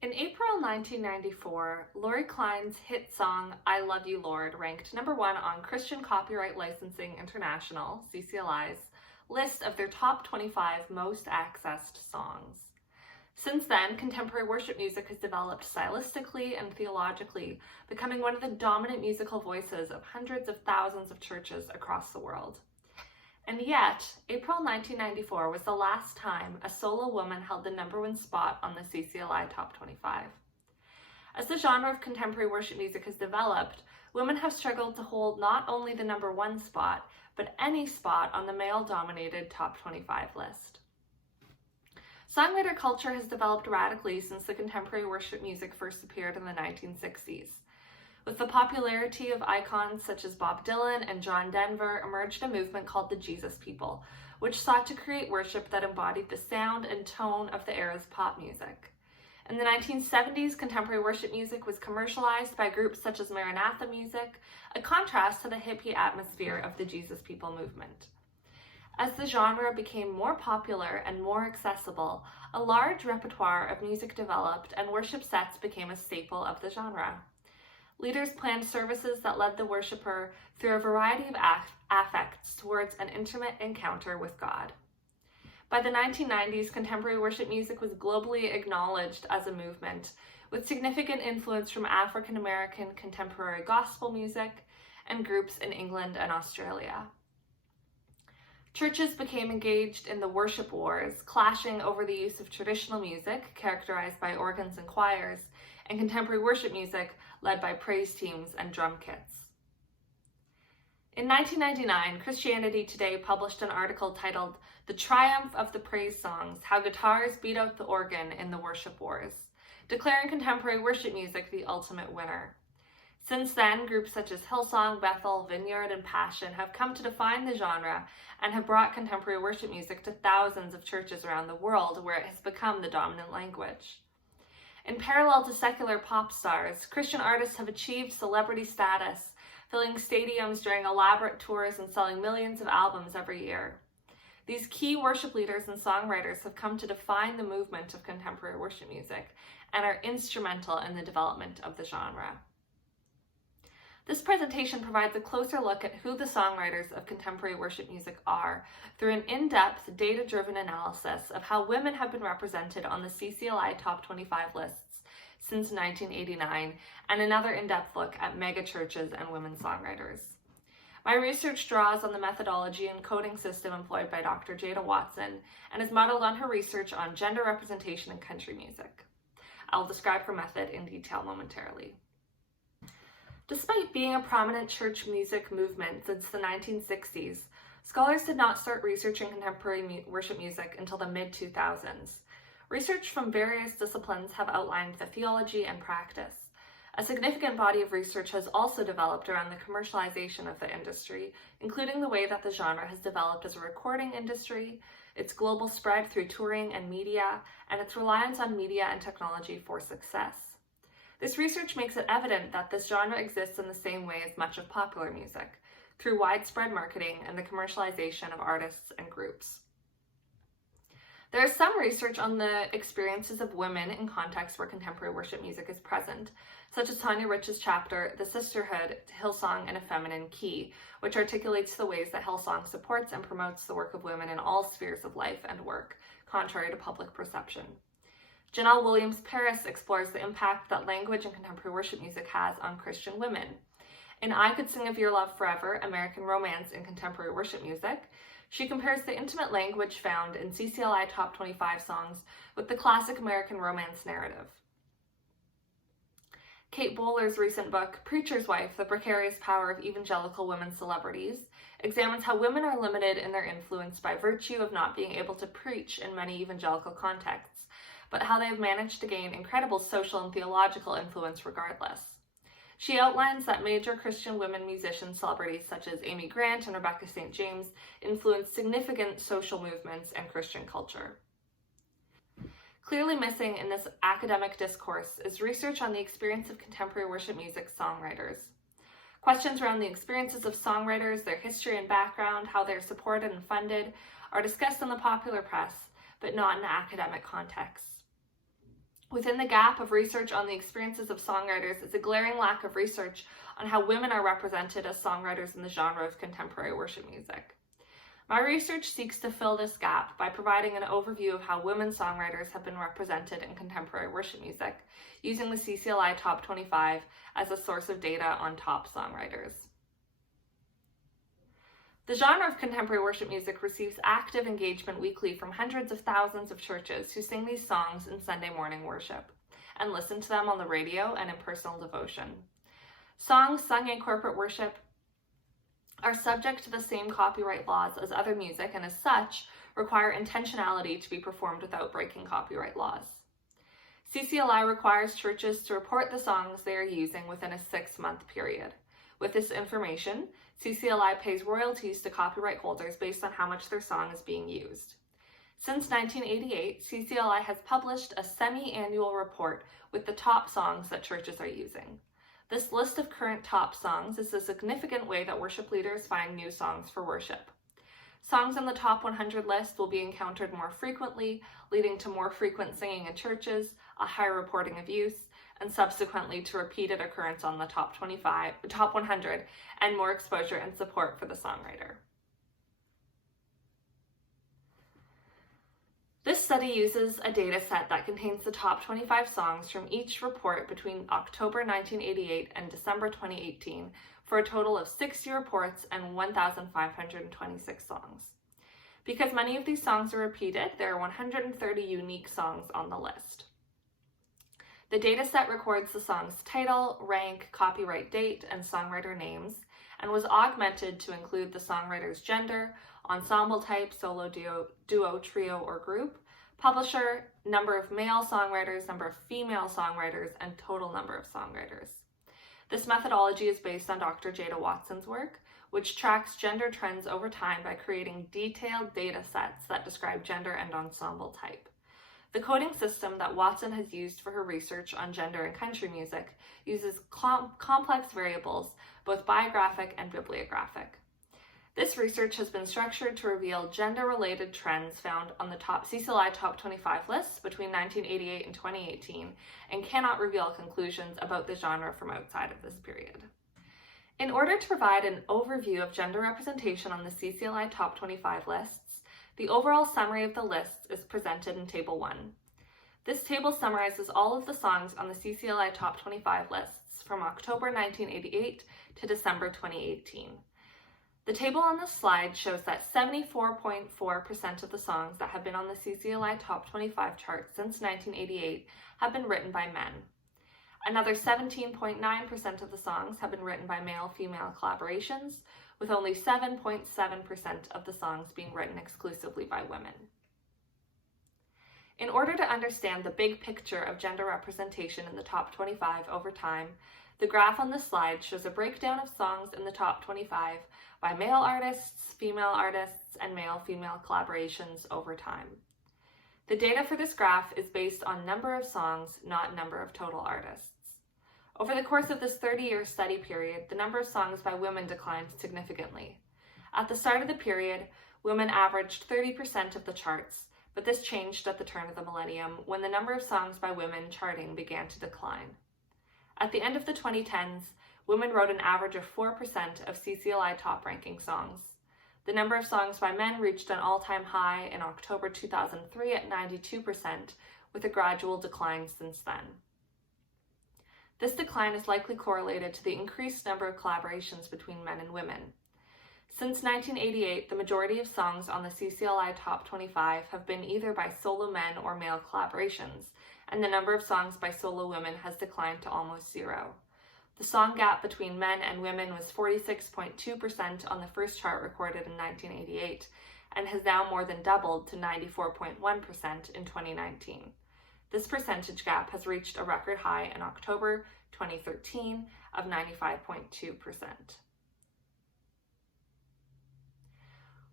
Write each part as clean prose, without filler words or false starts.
In April 1994, Lori Klein's hit song I Love You Lord ranked #1 on Christian Copyright Licensing International, CCLI's, list of their top 25 most accessed songs. Since then, contemporary worship music has developed stylistically and theologically, becoming one of the dominant musical voices of hundreds of thousands of churches across the world. And yet, April 1994 was the last time a solo woman held the #1 spot on the CCLI Top 25. As the genre of contemporary worship music has developed, women have struggled to hold not only the #1 spot, but any spot on the male-dominated Top 25 list. Songwriter culture has developed radically since the contemporary worship music first appeared in the 1960s. With the popularity of icons such as Bob Dylan and John Denver, emerged a movement called the Jesus People, which sought to create worship that embodied the sound and tone of the era's pop music. In the 1970s, contemporary worship music was commercialized by groups such as Maranatha Music, a contrast to the hippie atmosphere of the Jesus People movement. As the genre became more popular and more accessible, a large repertoire of music developed and worship sets became a staple of the genre. Leaders planned services that led the worshiper through a variety of affects towards an intimate encounter with God. By the 1990s, contemporary worship music was globally acknowledged as a movement, with significant influence from African American contemporary gospel music and groups in England and Australia. Churches became engaged in the worship wars, clashing over the use of traditional music, characterized by organs and choirs, and contemporary worship music, led by praise teams and drum kits. In 1999, Christianity Today published an article titled "The Triumph of the Praise Songs: How Guitars Beat Out the Organ in the Worship Wars," declaring contemporary worship music the ultimate winner. Since then, groups such as Hillsong, Bethel, Vineyard, and Passion have come to define the genre and have brought contemporary worship music to thousands of churches around the world, where it has become the dominant language. In parallel to secular pop stars, Christian artists have achieved celebrity status, filling stadiums during elaborate tours and selling millions of albums every year. These key worship leaders and songwriters have come to define the movement of contemporary worship music and are instrumental in the development of the genre. This presentation provides a closer look at who the songwriters of contemporary worship music are through an in-depth, data-driven analysis of how women have been represented on the CCLI Top 25 lists since 1989, and another in-depth look at mega churches and women songwriters. My research draws on the methodology and coding system employed by Dr. Jada Watson and is modeled on her research on gender representation in country music. I'll describe her method in detail momentarily. Despite being a prominent church music movement since the 1960s, scholars did not start researching contemporary worship music until the mid-2000s. Research from various disciplines have outlined the theology and practice. A significant body of research has also developed around the commercialization of the industry, including the way that the genre has developed as a recording industry, its global spread through touring and media, and its reliance on media and technology for success. This research makes it evident that this genre exists in the same way as much of popular music, through widespread marketing and the commercialization of artists and groups. There is some research on the experiences of women in contexts where contemporary worship music is present, such as Tanya Rich's chapter, The Sisterhood to Hillsong in a Feminine Key, which articulates the ways that Hillsong supports and promotes the work of women in all spheres of life and work, contrary to public perception. Janelle Williams-Paris explores the impact that language in contemporary worship music has on Christian women. In I Could Sing of Your Love Forever, American Romance in Contemporary Worship Music, she compares the intimate language found in CCLI Top 25 songs with the classic American Romance narrative. Kate Bowler's recent book, Preacher's Wife: The Precarious Power of Evangelical Women Celebrities, examines how women are limited in their influence by virtue of not being able to preach in many evangelical contexts, but how they have managed to gain incredible social and theological influence regardless. She outlines that major Christian women musician celebrities such as Amy Grant and Rebecca St. James influenced significant social movements and Christian culture. Clearly missing in this academic discourse is research on the experience of contemporary worship music songwriters. Questions around the experiences of songwriters, their history and background, how they're supported and funded, are discussed in the popular press, but not in the academic context. Within the gap of research on the experiences of songwriters is a glaring lack of research on how women are represented as songwriters in the genre of contemporary worship music. My research seeks to fill this gap by providing an overview of how women songwriters have been represented in contemporary worship music, using the CCLI Top 25 as a source of data on top songwriters. The genre of contemporary worship music receives active engagement weekly from hundreds of thousands of churches who sing these songs in Sunday morning worship and listen to them on the radio and in personal devotion. Songs sung in corporate worship are subject to the same copyright laws as other music and as such require intentionality to be performed without breaking copyright laws. CCLI requires churches to report the songs they are using within a 6-month period. With this information, CCLI pays royalties to copyright holders based on how much their song is being used. Since 1988, CCLI has published a semi-annual report with the top songs that churches are using. This list of current top songs is a significant way that worship leaders find new songs for worship. Songs on the top 100 list will be encountered more frequently, leading to more frequent singing in churches, a higher reporting of use, and subsequently to repeated occurrence on the top 100, and more exposure and support for the songwriter. This study uses a data set that contains the top 25 songs from each report between October 1988 and December 2018 for a total of 60 reports and 1,526 songs. Because many of these songs are repeated, there are 130 unique songs on the list. The dataset records the song's title, rank, copyright date, and songwriter names, and was augmented to include the songwriter's gender, ensemble type, solo, duo, trio, or group, publisher, number of male songwriters, number of female songwriters, and total number of songwriters. This methodology is based on Dr. Jada Watson's work, which tracks gender trends over time by creating detailed data sets that describe gender and ensemble type. The coding system that Watson has used for her research on gender in country music uses complex variables, both biographic and bibliographic. This research has been structured to reveal gender-related trends found on the CCLI Top 25 lists between 1988 and 2018 and cannot reveal conclusions about the genre from outside of this period. In order to provide an overview of gender representation on the CCLI Top 25 lists, the overall summary of the lists is presented in Table 1. This table summarizes all of the songs on the CCLI Top 25 lists from October 1988 to December 2018. The table on this slide shows that 74.4% of the songs that have been on the CCLI Top 25 chart since 1988 have been written by men. Another 17.9% of the songs have been written by male-female collaborations, with only 7.7% of the songs being written exclusively by women. In order to understand the big picture of gender representation in the top 25 over time, the graph on this slide shows a breakdown of songs in the top 25 by male artists, and male-female collaborations over time. The data for this graph is based on number of songs, not number of total artists. Over the course of this 30-year study period, the number of songs by women declined significantly. At the start of the period, women averaged 30% of the charts, but this changed at the turn of the millennium when the number of songs by women charting began to decline. At the end of the 2010s, women wrote an average of 4% of CCLI top-ranking songs. The number of songs by men reached an all-time high in October 2003 at 92%, with a gradual decline since then. This decline is likely correlated to the increased number of collaborations between men and women. Since 1988, the majority of songs on the CCLI Top 25 have been either by solo men or male collaborations, and the number of songs by solo women has declined to almost zero. The song gap between men and women was 46.2% on the first chart recorded in 1988, and has now more than doubled to 94.1% in 2019. This percentage gap has reached a record high in October 2013 of 95.2%.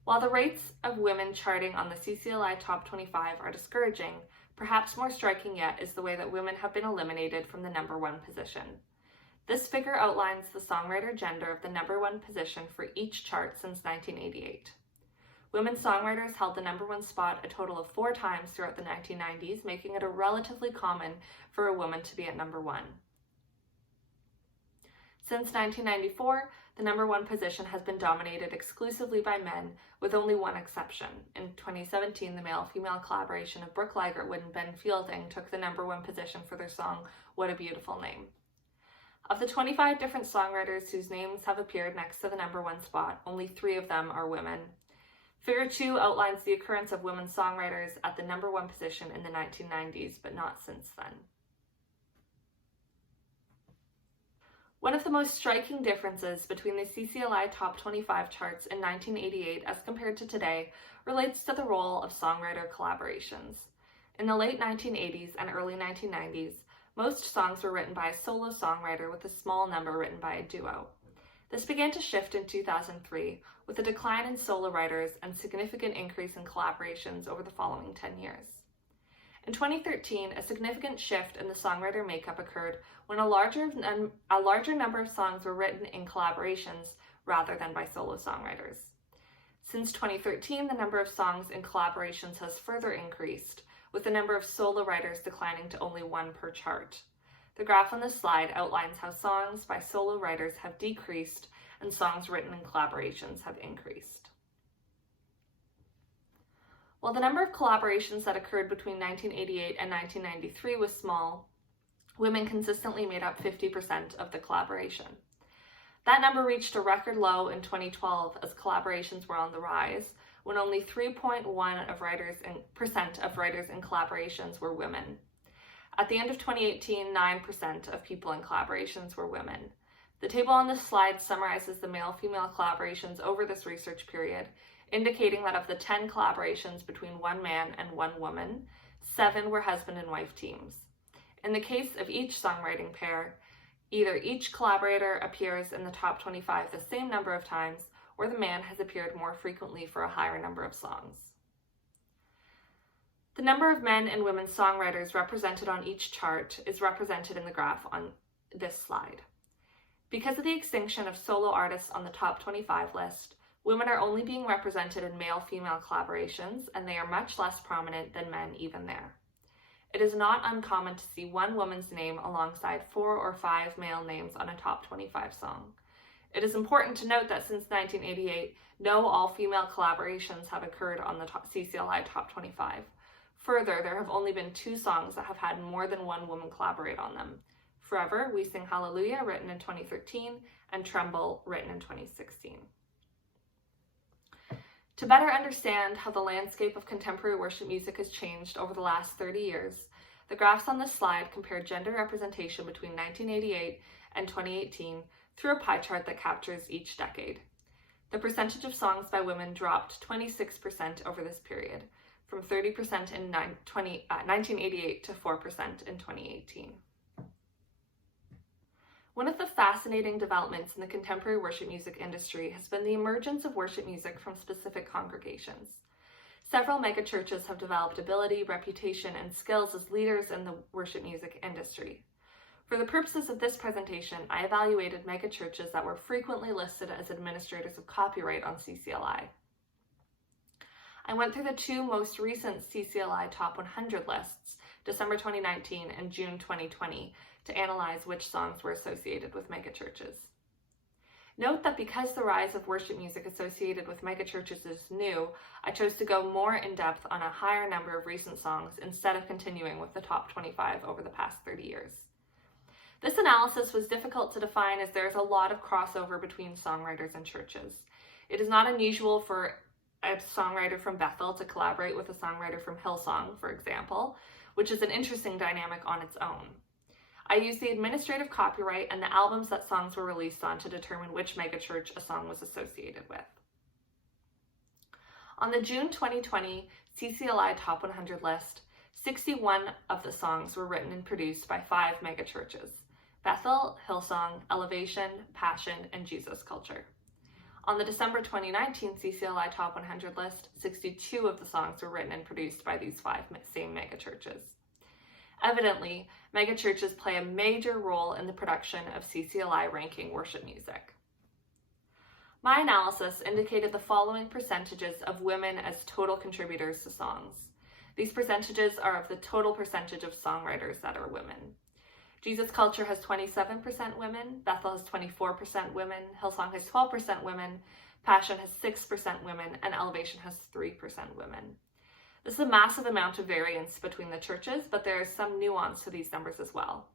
While the rates of women charting on the CCLI Top 25 are discouraging, perhaps more striking yet is the way that women have been eliminated from the number one position. This figure outlines the songwriter gender of the number one position for each chart since 1988. Women songwriters held the number one spot a total of 4 times throughout the 1990s, making it a relatively common for a woman to be at number one. Since 1994, the number one position has been dominated exclusively by men, with only one exception. In 2017, the male-female collaboration of Brooke Ligertwood and Ben Fielding took the number one position for their song, What a Beautiful Name. Of the 25 different songwriters whose names have appeared next to the number one spot, only 3 of them are women. Figure 2 outlines the occurrence of women songwriters at the number one position in the 1990s, but not since then. One of the most striking differences between the CCLI Top 25 charts in 1988 as compared to today relates to the role of songwriter collaborations. In the late 1980s and early 1990s, most songs were written by a solo songwriter with a small number written by a duo. This began to shift in 2003 with a decline in solo writers and significant increase in collaborations over the following 10 years. In 2013, a significant shift in the songwriter makeup occurred when a larger number of songs were written in collaborations rather than by solo songwriters. Since 2013, the number of songs in collaborations has further increased, with the number of solo writers declining to only 1 per chart. The graph on this slide outlines how songs by solo writers have decreased and songs written in collaborations have increased. While the number of collaborations that occurred between 1988 and 1993 was small, women consistently made up 50% of the collaboration. That number reached a record low in 2012 as collaborations were on the rise, when only 3.1% of writers in collaborations were women. At the end of 2018, 9% of people in collaborations were women. The table on this slide summarizes the male-female collaborations over this research period, indicating that of the 10 collaborations between 1 man and 1 woman, 7 were husband and wife teams. In the case of each songwriting pair, either each collaborator appears in the top 25 the same number of times, or the man has appeared more frequently for a higher number of songs. The number of men and women songwriters represented on each chart is represented in the graph on this slide. Because of the extinction of solo artists on the top 25 list, women are only being represented in male-female collaborations, and they are much less prominent than men even there. It is not uncommon to see 1 woman's name alongside 4 or 5 male names on a top 25 song. It is important to note that since 1988, no all-female collaborations have occurred on the CCLI Top 25. Further, there have only been 2 songs that have had more than 1 woman collaborate on them. Forever, We Sing Hallelujah, written in 2013, and Tremble, written in 2016. To better understand how the landscape of contemporary worship music has changed over the last 30 years, the graphs on this slide compare gender representation between 1988 and 2018 through a pie chart that captures each decade. The percentage of songs by women dropped 26% over this period, from 30% in 1988 to 4% in 2018. One of the fascinating developments in the contemporary worship music industry has been the emergence of worship music from specific congregations. Several megachurches have developed ability, reputation, and skills as leaders in the worship music industry. For the purposes of this presentation, I evaluated megachurches that were frequently listed as administrators of copyright on CCLI. I went through the 2 most recent CCLI Top 100 lists, December 2019 and June 2020, to analyze which songs were associated with megachurches. Note that because the rise of worship music associated with megachurches is new, I chose to go more in depth on a higher number of recent songs instead of continuing with the top 25 over the past 30 years. This analysis was difficult to define as there is a lot of crossover between songwriters and churches. It is not unusual for a songwriter from Bethel to collaborate with a songwriter from Hillsong, for example, which is an interesting dynamic on its own. I used the administrative copyright and the albums that songs were released on to determine which megachurch a song was associated with. On the June 2020 CCLI Top 100 list, 61 of the songs were written and produced by 5 megachurches: Bethel, Hillsong, Elevation, Passion, and Jesus Culture. On the December 2019 CCLI Top 100 list, 62 of the songs were written and produced by these 5 same megachurches. Evidently, megachurches play a major role in the production of CCLI ranking worship music. My analysis indicated the following percentages of women as total contributors to songs. These percentages are of the total percentage of songwriters that are women. Jesus Culture has 27% women, Bethel has 24% women, Hillsong has 12% women, Passion has 6% women, and Elevation has 3% women. This is a massive amount of variance between the churches, but there is some nuance to these numbers as well.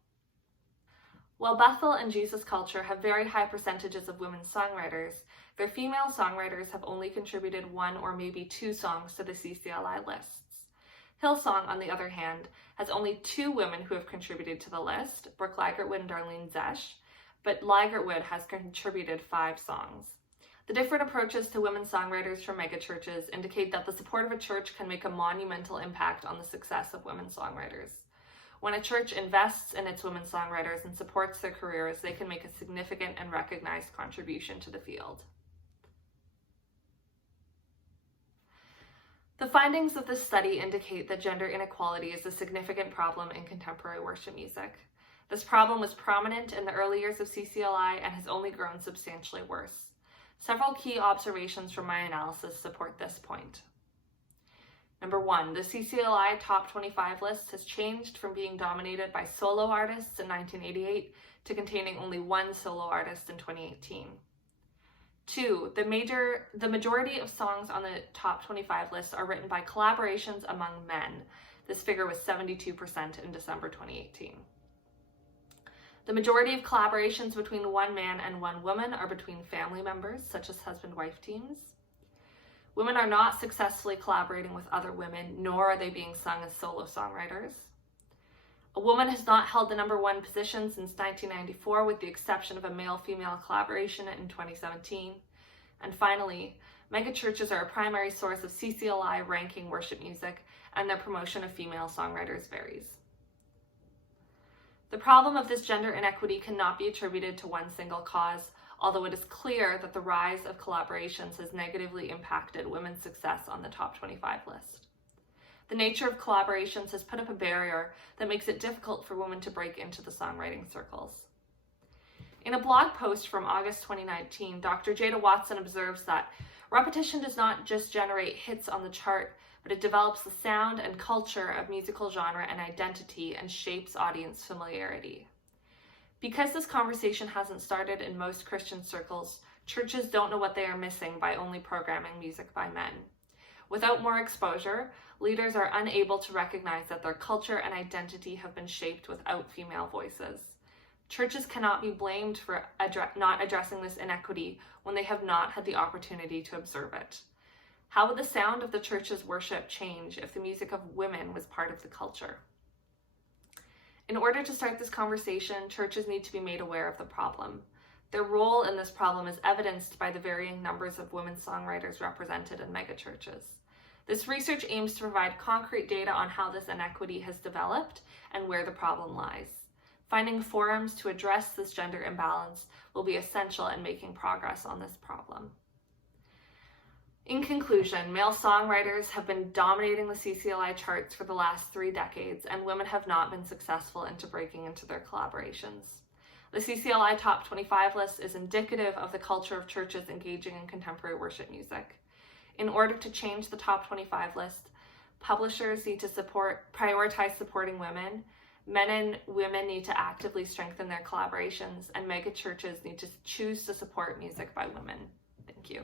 While Bethel and Jesus Culture have very high percentages of women songwriters, their female songwriters have only contributed 1 or maybe 2 songs to the CCLI lists. Hillsong, on the other hand, has only 2 women who have contributed to the list, Brooke Ligertwood and Darlene Zesch, but Ligertwood has contributed 5 songs. The different approaches to women songwriters from megachurches indicate that the support of a church can make a monumental impact on the success of women songwriters. When a church invests in its women songwriters and supports their careers, they can make a significant and recognized contribution to the field. The findings of this study indicate that gender inequality is a significant problem in contemporary worship music. This problem was prominent in the early years of CCLI and has only grown substantially worse. Several key observations from my analysis support this point. Number 1, the CCLI Top 25 list has changed from being dominated by solo artists in 1988 to containing only 1 solo artist in 2018. 2, the majority of songs on the top 25 list are written by collaborations among men. This figure was 72% in December 2018. The majority of collaborations between 1 man and 1 woman are between family members, such as husband-wife teams. Women are not successfully collaborating with other women, nor are they being sung as solo songwriters. A woman has not held the number 1 position since 1994, with the exception of a male-female collaboration in 2017. And finally, megachurches are a primary source of CCLI ranking worship music, and their promotion of female songwriters varies. The problem of this gender inequity cannot be attributed to one single cause, although it is clear that the rise of collaborations has negatively impacted women's success on the top 25 list. The nature of collaborations has put up a barrier that makes it difficult for women to break into the songwriting circles. In a blog post from August 2019, Dr. Jada Watson observes that repetition does not just generate hits on the chart, but it develops the sound and culture of musical genre and identity and shapes audience familiarity. Because this conversation hasn't started in most Christian circles, churches don't know what they are missing by only programming music by men. Without more exposure, leaders are unable to recognize that their culture and identity have been shaped without female voices. Churches cannot be blamed for not addressing this inequity when they have not had the opportunity to observe it. How would the sound of the church's worship change if the music of women was part of the culture? In order to start this conversation, churches need to be made aware of the problem. Their role in this problem is evidenced by the varying numbers of women songwriters represented in megachurches. This research aims to provide concrete data on how this inequity has developed and where the problem lies. Finding forums to address this gender imbalance will be essential in making progress on this problem. In conclusion, male songwriters have been dominating the CCLI charts for the last 3 decades, and women have not been successful into breaking into their collaborations. The CCLI Top 25 list is indicative of the culture of churches engaging in contemporary worship music. In order to change the Top 25 list, publishers need to prioritize supporting women, men and women need to actively strengthen their collaborations, and megachurches need to choose to support music by women. Thank you.